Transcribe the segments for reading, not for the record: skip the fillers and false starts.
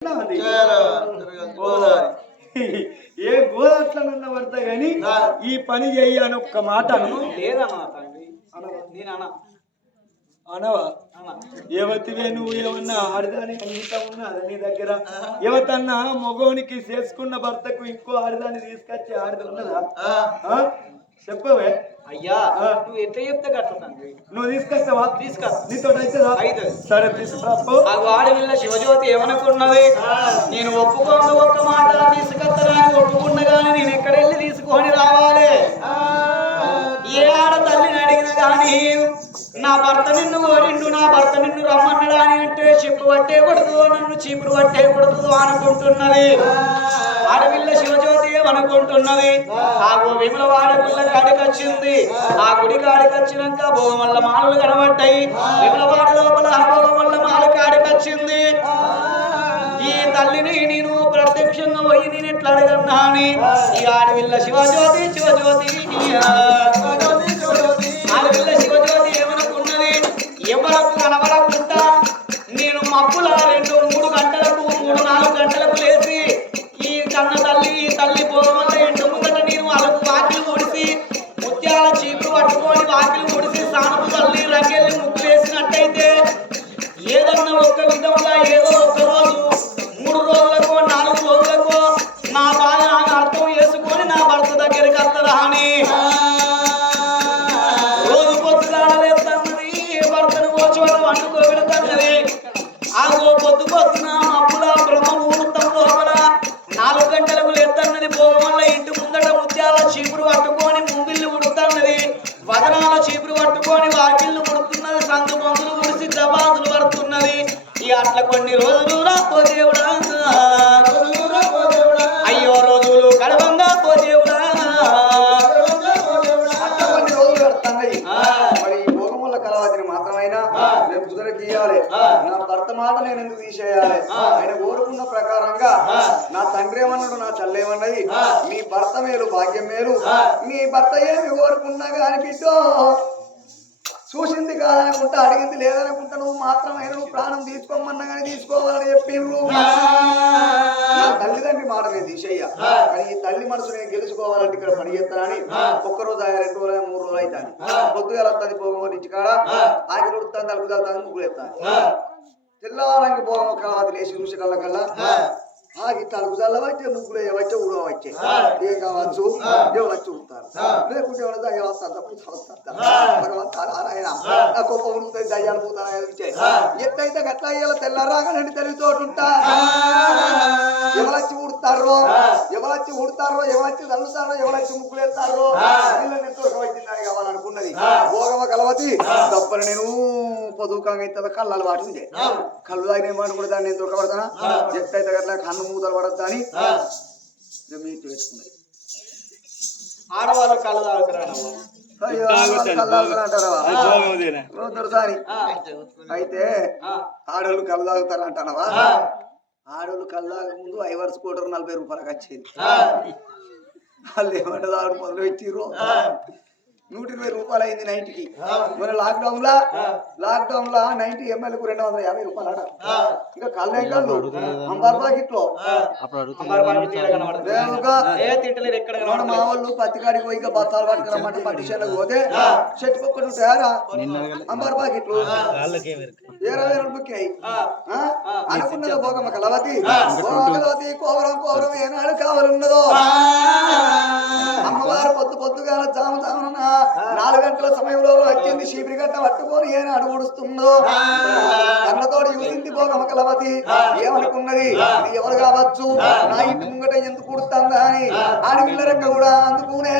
ఏ గోదాట్లనన్న పడతా గాని ఈ పని చెయ్యి అని ఒక్క మాట లేదన్నా తండ్రి నేను అనవా యువతివే నువ్వు ఏమన్నా ఆడదాని అంగితం ఉన్నదా నీ దగ్గర యువతన్నా మగోనికి చేసుకున్న భర్తకు ఇంకో ఆడదాన్ని తీసుకొచ్చి ఆడది ఉన్నదా చెప్పవే అయ్యా నువ్వు ఎట్లా చెప్తే గట్ల తండ్రి నువ్వు తీసుకొస్తావా తీసుకొస్తా నీతో అయితే సరే తీసుకురాపో ఆ ఆడవిల్ల శివజ్యోతి ఏమనుకున్నది నేను ఒప్పుకోను ఒక్క మాట తీసుకొస్తానని ఒప్పుకున్న గాని నేను ఎక్కడెళ్ళి తీసుకొని రావాలి ఏ ఆడ తల్లిని అడిగిన గాని నా భర్త నిన్ను కోరిండు నా భర్త నిన్ను రమ్మన్నాడు అని అంటే చెప్పు పట్టే కొడుతుందో నన్ను చీపురు పట్టే కొడుతుందో అనుకుంటున్నది ఆడపిల్ల శివజ్యోతి ఏమనుకుంటున్నది ఆ విమల వాడపిల్ల కాడికి వచ్చింది ఆ గుడి కాడికి వచ్చినాక భోగమల్ల మాలలు కనబడ్డాయి విమలవాడ లోపల భోగమల్ల మాల కాడికి వచ్చింది ఈ తల్లిని నేను ప్రత్యక్షంగా పోయి నేను ఎట్లా అడగన్నా అని ఈ ఆడపిల్ల శివజ్యోతి ఆడపిల్ల శివజ్యోతి ఏమనుకున్నది ఎవరకు కనబడకుండా నేను మబ్బుల 2-3 గంటలకు 3-4 గంటలకు లేచి ఈ కన్న తల్లి భోగమల్ల ఇంటి ముందట నేను వాళ్ళకు వాకిలు ముడిసి ముత్యాల చీపురు పట్టుకొని వాకిలు ముడిసి సానపు తల్లి రంగెళ్ళి ముగ్గులు వేసినట్టయితే ఏదన్నా ఒక్క విధంగా ఏదో ఒక్క రోజు 3 రోజులకో 4 రోజులకో నా బాధ నాకు అర్థం చేసుకొని నా భర్త దగ్గరికి వస్తారా అని రోజు పొద్దుగాలన్నది భర్తను ఓచోట వండుకోబెడతాన్నది ఆ పొద్దున మబ్బుల బ్రహ్మ ముహూర్తం లోపల 4 గంటలకు లేత్తన్నది భోగమల్ల ఇంటి ముందట ముత్యాల చీపురు పట్టుకొని ముంగిళ్ళు ఉడుతున్నది వదనాల చీపురు పట్టుకొని వాకిళ్ళు ఉడుతున్నది సందు మందులు ముడిసి జవాదులు పడుతున్నది ఈ అట్ల కొన్ని రోజులు రాపో దేవుడా అయ్యో రోజులు కడవంగా పో దేవుడా నా భర్త మాట నేను ఎందుకు తీసేయాలి ఆయన కోరుకున్న ప్రకారంగా నా తండ్రి ఏమన్నాడు నా చల్లేమన్నది మీ భర్త మేలు భాగ్యం మేలు మీ భర్త ఏమి కోరుకున్నా కాని బిడ్డో చూసింది కాదనుకుంటా అడిగింది లేదనుకుంటా నువ్వు మాత్రమైన నువ్వు ప్రాణం తీసుకోమన్నా కానీ తీసుకోవాలని చెప్పిండ్రు నా తల్లిదండ్రి మాట నేను తీసేయ్య కానీ ఈ తల్లి మనసు నేను గెలుచుకోవాలంటే ఇక్కడ పని చేస్తానని 1 రోజు 2 రోజులు 3 రోజులు అవుతాను పొద్దుగా వస్తుంది పోగమని ఇంటికాడ ఆకి ఉడుతాను తలుపు తలుతాను ముగ్గులు ఎత్తాను తెల్లవారంగి పోగమ కావాలి లేచి చూసేటల్లకల్లా ఆగి తలుపు చల్లవచ్చే ముగ్గులు వేయవచ్చే ఉడవచ్చే ఏం కావచ్చు ఎవరు వచ్చి ఉడతారు లేకుంటే ఎవరు దయ్య వస్తారు ఆయన నా గొప్ప ఉడుతుంది దయ్యాలు పోతాయి ఎట్లయితే గట్లా అయ్యేలా తెల్లరాగానండి తెలివితోటి ఉంటా ఎవరొచ్చి ఉడతారో ఎవరొచ్చి చల్లుతారో ఎవరొచ్చి ముగ్గులు వేస్తారో పిల్లలు ఎంతో వచ్చిందని కావాలనుకున్నది భోగమ కలవతి తప్పని నేను పొదువుకంగా అవుతుంది కళ్ళు అలవాటు ఉంది కళ్ళు తాగిన ఏమని కూడా దాన్ని నేను దొరకబడతానా ఎట్లయితే గట్లా కన్ను మూతలు పడద్దా అని మీట్ వేసుకున్నది ఆడవాళ్ళు కళ్ళు తాగుతారా అయితే ఆడోళ్ళు కళ్ళు తాగుతారంటానవా ఆడోళ్ళు కళ్ళు తాగక ముందు 5 వరుస కోటరు 40 రూపాయలకు వచ్చేది వాళ్ళు ఏమంటే ఆడు మొదలు పెట్టిర్రు 120 రూపాయలు అయింది 90కి మన లాక్డౌన్ లో 90 ఎంఎల్కు 250 రూపాయలు అట ఇక కళ్ళే కళ్ళు అంబార్ పాకెట్లో మన మా వాళ్ళు పత్తికాడికి పోయి ఇక బత్తాలు పట్టుకురమ్మంటే పట్టిషన్లకు పోతే చెట్టు ఒక్కటి ఉంటాయారా అంబార్ పాకెట్లు 20 బుక్కినాయి అనుకున్నదో భోగమ్మ కలవతి కోవరం ఏనాడు కావాలన్నదో అమ్మవారు పొద్దుగా జామున 4 గంటల సమయంలో వచ్చింది చీపిరి గట్ట పట్టుకొని ఏనా అడుగుడుస్తుందో కన్నతోటి చూసింది భోగమ్మ కలవతి ఏమనుకున్నది ఇది ఎవరు కావచ్చు నా ఇంటి ముంగట ఎందుకు ఉడుతుందా అని ఆడపిల్ల రెక్క కూడా అందుకునే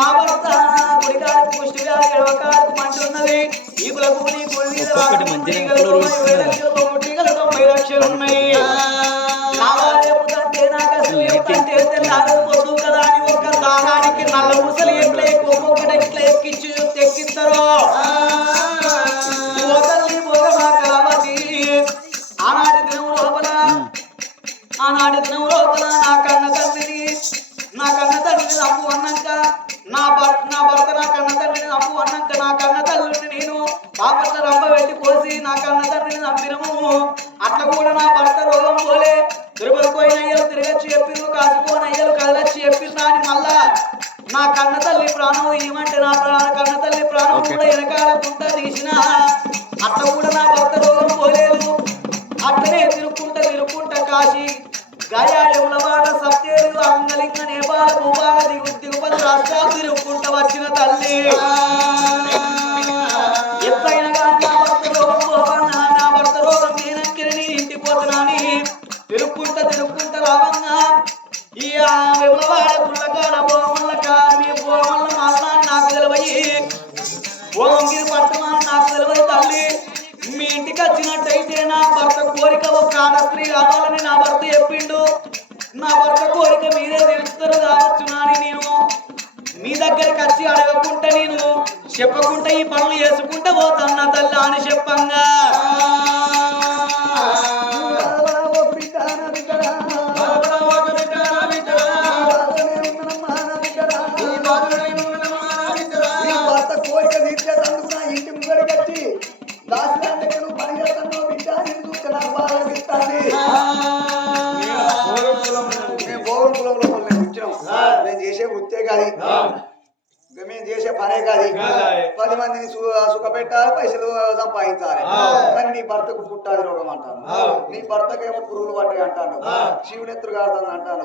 నా భర్త కుడికాలకు పుష్టి వ్యాధి ఎడవకాలకు మంటున్నది ఈపుల కూలి కూలి మీద 90 లక్షలు ఉన్నాయి నా వాళ్ళు చెప్పుతంటే నాకు అసలు చెప్తంటే తెల్లారు పొద్దు కదా అని ఒక్క దానానికి నల్ల ముసలి ఎట్లా ఒక్కొక్కటి ఎట్లా ఎక్కిస్తారో ఒకరిని భోగమా కలవతి ఆనాటి దినం లోపల నా కన్న తండ్రిని అప్పు అన్నాక నా భర్త నా కన్న తండ్రిని అప్పు అన్నాక నా కన్న తల్లిని నేను పాపట్ల రంప పెట్టి కోసి నా కన్న తండ్రిని చంపినము అట్లా కూడా నా భర్త రోగం పోలే తిరుపతి పోయిన అయ్యలు తిరగచ్చి చెప్పిర్రు కాసిపోయిన అయ్యలు కదలచ్చి చెప్పిర్రు అని మళ్ళా నా కన్న తల్లి ప్రాణం ఏమంటే నా కన్న తల్లి ప్రాణం కూడా వెనకాడకుండా తీసిన అట్లా కూడా నా భర్త రోగం పోలేదు అట్లనే తిరుక్కుంటా కాశీ గాయాలవాడ సత్యేరు అంగలింగ నేపాల భూపాల దిగుపతి రాష్ట్రాలు తిరుక్కుంటా వచ్చిన తల్లి ఎప్పుడైనా నా భర్త రోగం నేనక్కిని ఇంటికి పోతున్నాని తిరుక్కుంటా రావంగా ఈ విమలవాడ గుళ్ళకాడ భోగమల్ల మళ్ళా నాకు తెలవయి భోగంగిరి పట్టమా నాకు తెలవదు తల్లి మీ ఇంటికి వచ్చినట్టయితే నా భర్త కోరిక ఒక ఆడస్త్రీ కావాలని నా భర్త చెప్పిండు నా భర్త కోరిక మీరే తెలుస్తారు కావచ్చు నాని నేను మీ దగ్గరికి వచ్చి అడగకుంటే నేను చెప్పకుంటే ఈ పనులు చేసుకుంటే పోతాను తల్లి అని చెప్పంగా మేము చేసే పనే కాదు 10 మందిని సుఖ పెట్టాలి పైసలు సంపాదించాలి కానీ నీ భర్తకు పుట్టాది రోగం అంటాను నీ భర్తకేమో పురుగులు పడ్డాయి అంటాను శివుని ఎత్తురు కాడుతుంది అంటాను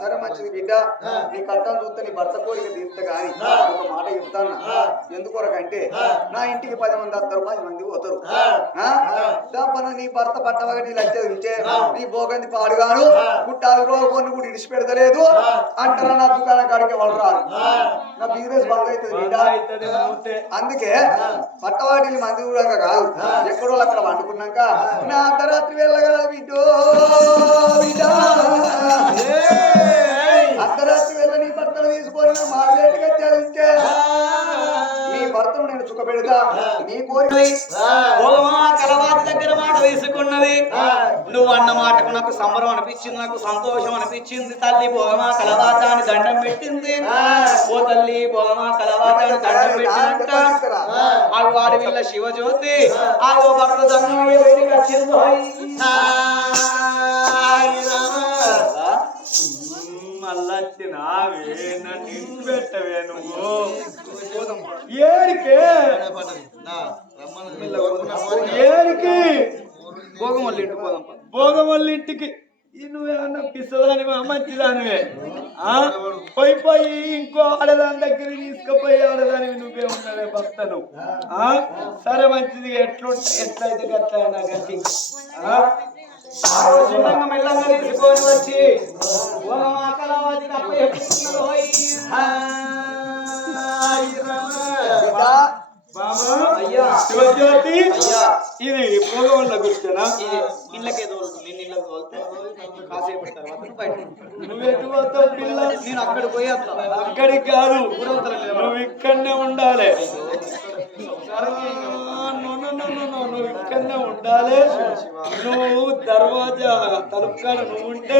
సరే మంచిది బిడ్డ నీ కట్టం చూస్తే నీ భర్త కోరిక తీర్తా కానీ ఒక మాట చెప్తాను ఎందుకొరకంటే నా ఇంటికి 10 మంది వస్తారు 10 మంది పోతారు దాపన నీ భర్త పట్టవగా నీ లక్ష ఉంటే నీ భోగంది పాడుగాను పుట్టాది రోగం కూడా ఇడిచి పెడతలేదు అంటారా నా దుకాణం కాడికి వాళ్ళు రాదు నా బిజినెస్ బంద్ అవుతుంది బిడ్డ అందుకే పట్టవాటిని మంది కూడా కాదు ఎక్కడో అక్కడ వండుకున్నాక నా అర్ధరాత్రి వెళ్ళగా బిడ్డో అర్ధరాత్రి వెళ్ళ నీ భర్తలు తీసుకొని నా మార్కెట్గా చదివితే నీ భర్తను నేను సుఖ పెడతా నీ కోరిక కలవాతి దగ్గర మాట తీసుకున్నది నువ్వు అన్న మాటకు నాకు సంబరం అనిపించింది నాకు సంతోషం అనిపించింది తల్లి భోగమా కలవాతాన్ని దండం పెట్టింది ఓ తల్లి భోగమా కలవాతాన్ని దండం పెట్టినట్ట ఆ వాడి వీళ్ళ శివజ్యోతి ఆ ఓ భర్త దండం బయటికి వచ్చింది మళ్ళొచ్చినావే నన్ను ఇంటి పెట్టవే నువ్వు ఏడికే భోగమల్లింటికి నువ్వేమన్నా పిసదానివా మంచిదానివే పోయి ఇంకో ఆడదాని దగ్గర తీసుకుపోయి ఆడదానివి నువ్వే ఉన్నావే భర్తను సరే మంచిది ఎట్లయితే గట్లా గట్టి మెల్లంగా తీసుకొని వచ్చి శివజ్యోతి ఇది భోగవల్ల గుర్తునా ఇళ్ళకే తోలుతుంది నేను ఇళ్ళకి తోలితే కాసేపు తర్వాత నువ్వెటు పోతావు పిల్ల నేను అక్కడికి పోయి అక్కడికి కాదు నువ్వు ఇక్కడనే ఉండాలి నువ్వు ఇక్కడనే ఉండాలి నువ్వు దర్వాజా తలుపు కాడ నువ్వు ఉంటే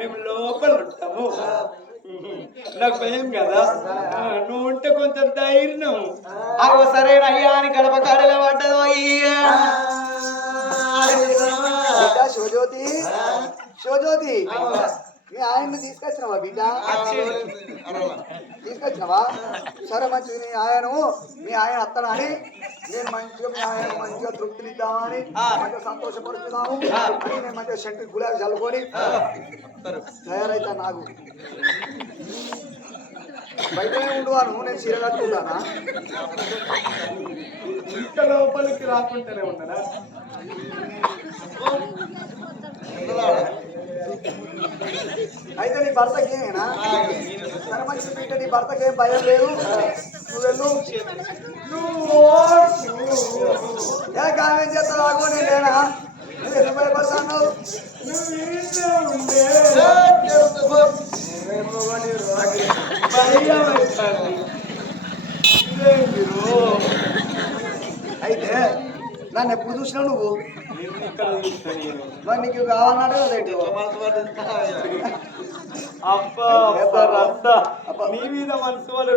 మేము లోపల ఉంటాము నాకు భయం కదా నువ్వు ఉంటే కొంచెం ధైర్యం అగో సరైన అయ్యా అని గడప కాడలో పడ్డదు శివజ్యోతి శివజ్యోతి మీ ఆయన్ని తీసుకొచ్చినావా బిడ్డ తీసుకొచ్చినావా సరే మంచిది మీ ఆయన అత్తనని నేను మంచిగా మీ ఆయన మంచిగా తృప్తినిద్దామని మంచిగా సంతోషపరుచుదాము అని నేను మంచిగా శంకర్ గులాబీ చల్లుకొని తయారైతా నాకు బయటనే ఉండువాను నేను చీర కట్టుకుంటానా ఇంత లోపలికి రాకుండానే ఉన్నారా అయితే నీ భర్తకేనా సరే మంచి బిడ్డ నీ భర్తకేం భయం లేదు నువ్వు వెళ్ళు కామేం చేస్తా రాగో నేను లేనా నువ్వు ఎందుకు భయపడుతున్నావు అయితే నన్ను ఎప్పుడు చూసినావు నువ్వు మరి నీకు కావాలన్నాడు అదేంటి అబ్బా నీ మీద మనసు వాళ్ళు